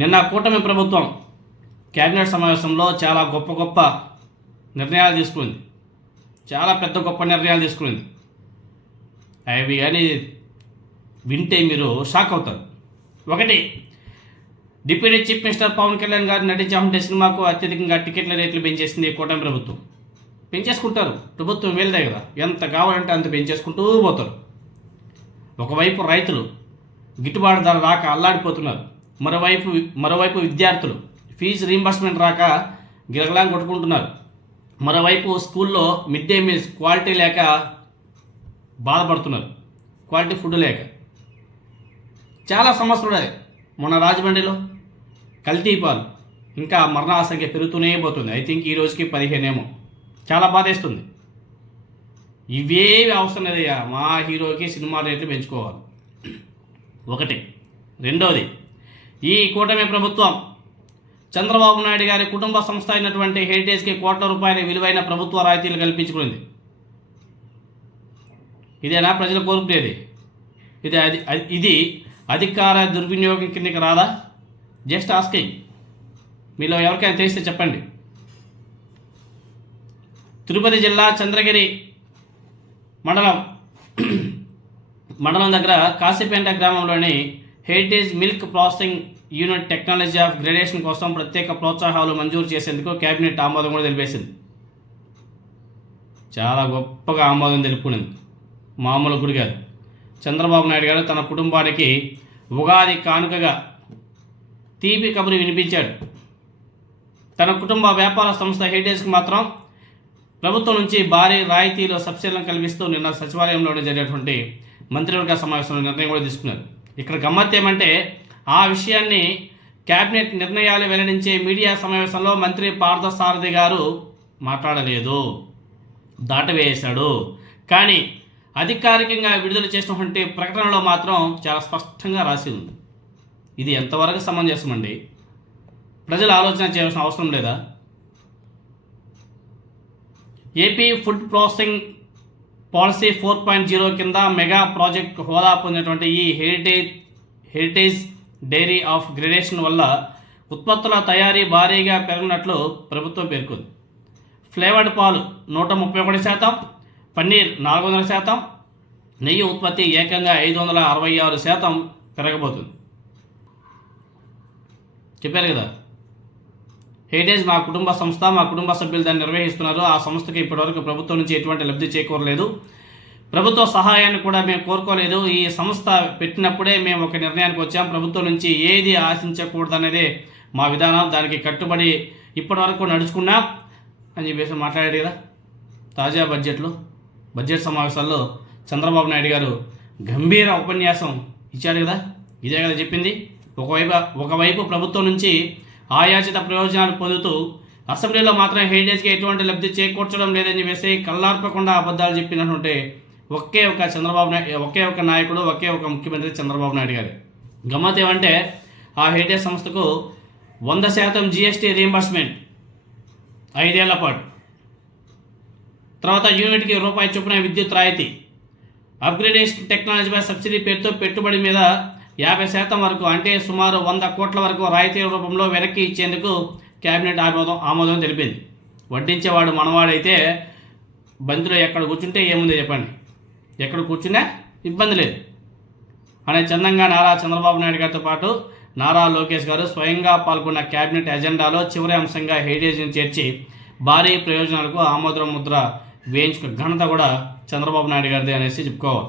నిన్న కూటమి ప్రభుత్వం కేబినెట్ సమావేశంలో చాలా గొప్ప నిర్ణయాలు తీసుకుంది. చాలా పెద్ద గొప్ప నిర్ణయాలు తీసుకుంది. అవి కానీ వింటే మీరు షాక్ అవుతారు. ఒకటి, deputy chief minister Pawan Kalyan garu నటించామంటే సినిమాకు అత్యధికంగా టికెట్ల రేట్లు పెంచేసింది కూటమి ప్రభుత్వం. పెంచేసుకుంటారు, ప్రభుత్వం వీళ్ళదే కదా, ఎంత కావాలంటే అంత పెంచేసుకుంటూ పోతారు. ఒకవైపు రైతులు గిట్టుబాటు ధర రాక అల్లాడిపోతున్నారు, మరోవైపు విద్యార్థులు ఫీజు రీంబర్స్మెంట్ రాక గిలగలాం కొట్టుకుంటున్నారు, మరోవైపు స్కూల్లో మిడ్ డే మీల్స్ క్వాలిటీ లేక బాధపడుతున్నారు, క్వాలిటీ ఫుడ్ లేక. చాలా సమస్యలు ఉన్నాయి. మొన్న రాజమండ్రిలో కల్తీ పాలు, ఇంకా మరణాల సంఖ్య పెరుగుతూనే పోతుంది. ఐ థింక్ ఈ రోజుకి 15 ఏమో. చాలా బాధేస్తుంది. ఇవేవి అవసరం లేదయ్యా, మా హీరోకి సినిమా రేట్లు పెంచుకోవాలి. ఒకటి. రెండవది, ఈ కూటమి ప్రభుత్వం చంద్రబాబు నాయుడు గారి కుటుంబ సంస్థ అయినటువంటి హెరిటేజ్కి కోట్ల రూపాయల విలువైన ప్రభుత్వ రాయితీలు కల్పించుకుంది. ఇదేనా ప్రజలు కోరుకునేది? ఇది అధికార దుర్వినియోగం కిందకి రాదా? Just asking. మీలో ఎవరికైనా తెలిస్తే చెప్పండి. తిరుపతి జిల్లా చంద్రగిరి మండలం దగ్గర కాశీపేంట గ్రామంలోని heritage milk processing unit technology of gradation కోసం ప్రత్యేక ప్రోత్సాహాలు మంజూరు చేసేందుకు కేబినెట్ ఆమోదం కూడా తెలిపేసింది. చాలా గొప్పగా ఆమోదం తెలుపుకునింది, మామూలు గుడి కాదు. చంద్రబాబు నాయుడు గారు తన కుటుంబానికి ఉగాది కానుకగా తీపి కబురు వినిపించాడు. తన కుటుంబ వ్యాపార సంస్థ హెరిటేజ్కి మాత్రం ప్రభుత్వం నుంచి భారీ రాయితీలు సబ్సిడీలను కల్పిస్తూ నిన్న సచివాలయంలో జరిగినటువంటి మంత్రివర్గ సమావేశంలో నిర్ణయం కూడా తీసుకున్నారు. ఇక్కడ గమ్మత్తు ఏమంటే, ఆ విషయాన్ని కేబినెట్ నిర్ణయాలు వెల్లడించే మీడియా సమావేశంలో మంత్రి పార్థసారథి గారు మాట్లాడలేదు, దాటవేశాడు. కానీ అధికారికంగా విడుదల చేసినటువంటి ప్రకటనలో మాత్రం చాలా స్పష్టంగా రాసి ఉంది. ఇది ఎంతవరకు సమంజసమండి? ప్రజలు ఆలోచన చేయాల్సిన అవసరం లేదా? ఏపీ ఫుడ్ ప్రాసెసింగ్ పాలసీ 4.0 కింద మెగా ప్రాజెక్ట్ హోదా పొందినటువంటి ఈ హెరిటేజ్ డైరీ ఆఫ్ గ్రేడేషన్ వల్ల ఉత్పత్తుల తయారీ భారీగా పెరిగినట్లు ప్రభుత్వం పేర్కొంది. ఫ్లేవర్డ్ పాలు 131%, పన్నీర్ 400%, నెయ్యి ఉత్పత్తి ఏకంగా 566% పెరగబోతుంది. చెప్పారు కదా, హెరిటేజ్ మా కుటుంబ సంస్థ, మా కుటుంబ సభ్యులు దాన్ని నిర్వహిస్తున్నారు. ఆ సంస్థకి ఇప్పటివరకు ప్రభుత్వం నుంచి ఎటువంటి లబ్ధి చేకూరలేదు, ప్రభుత్వ సహాయాన్ని కూడా మేము కోరుకోలేదు. ఈ సంస్థ పెట్టినప్పుడే మేము ఒక నిర్ణయానికి వచ్చాం, ప్రభుత్వం నుంచి ఏది ఆశించకూడదనేదే మా విధానం, దానికి కట్టుబడి ఇప్పటివరకు నడుచుకున్నాం అని చెప్పేసి మాట్లాడాడు కదా. తాజా బడ్జెట్ సమావేశాల్లో చంద్రబాబు నాయుడు గారు గంభీర ఉపన్యాసం ఇచ్చారు కదా. ఇదే కదా చెప్పింది. ఒకవైపు ప్రభుత్వం నుంచి ఆయాచిత ప్రయోజనాలు పొందుతూ అసెంబ్లీలో మాత్రం హెరిటేజ్కి ఎటువంటి లబ్ధి చేకూర్చడం లేదని చెప్పేసి కళ్ళార్పకుండా అబద్ధాలు చెప్పినటువంటి ఒకే ఒక నాయకుడు, ఒకే ఒక ముఖ్యమంత్రి చంద్రబాబు నాయుడు గారు. గమ్మత్ ఏమంటే, ఆ హెరిటేజ్ సంస్థకు 100% జిఎస్టీ రీయింబర్స్మెంట్ 5 ఏళ్ల పాటు, తర్వాత యూనిట్కి రూపాయి చొప్పున విద్యుత్ రాయితీ, అప్గ్రేడేషన్ టెక్నాలజీపై సబ్సిడీ పేరుతో పెట్టుబడి మీద 50% వరకు, అంటే సుమారు 100 కోట్ల వరకు రాయితీల రూపంలో వెనక్కి ఇచ్చేందుకు కేబినెట్ ఆమోదం తెలిపింది. వడ్డించేవాడు మనవాడైతే బంతిలో ఎక్కడ కూర్చుంటే ఏముంది చెప్పండి, ఎక్కడ కూర్చున్నా ఇబ్బంది లేదు అనే చందంగా నారా చంద్రబాబు నాయుడు గారితో పాటు నారా లోకేష్ గారు స్వయంగా పాల్గొన్న కేబినెట్ ఎజెండాలో చివరి అంశంగా హెరిటేజ్ని చేర్చి భారీ ప్రయోజనాలకు ఆమోద ముద్ర వేయించుకున్న ఘనత కూడా చంద్రబాబు నాయుడు గారిది అనేసి చెప్పుకోవాలి.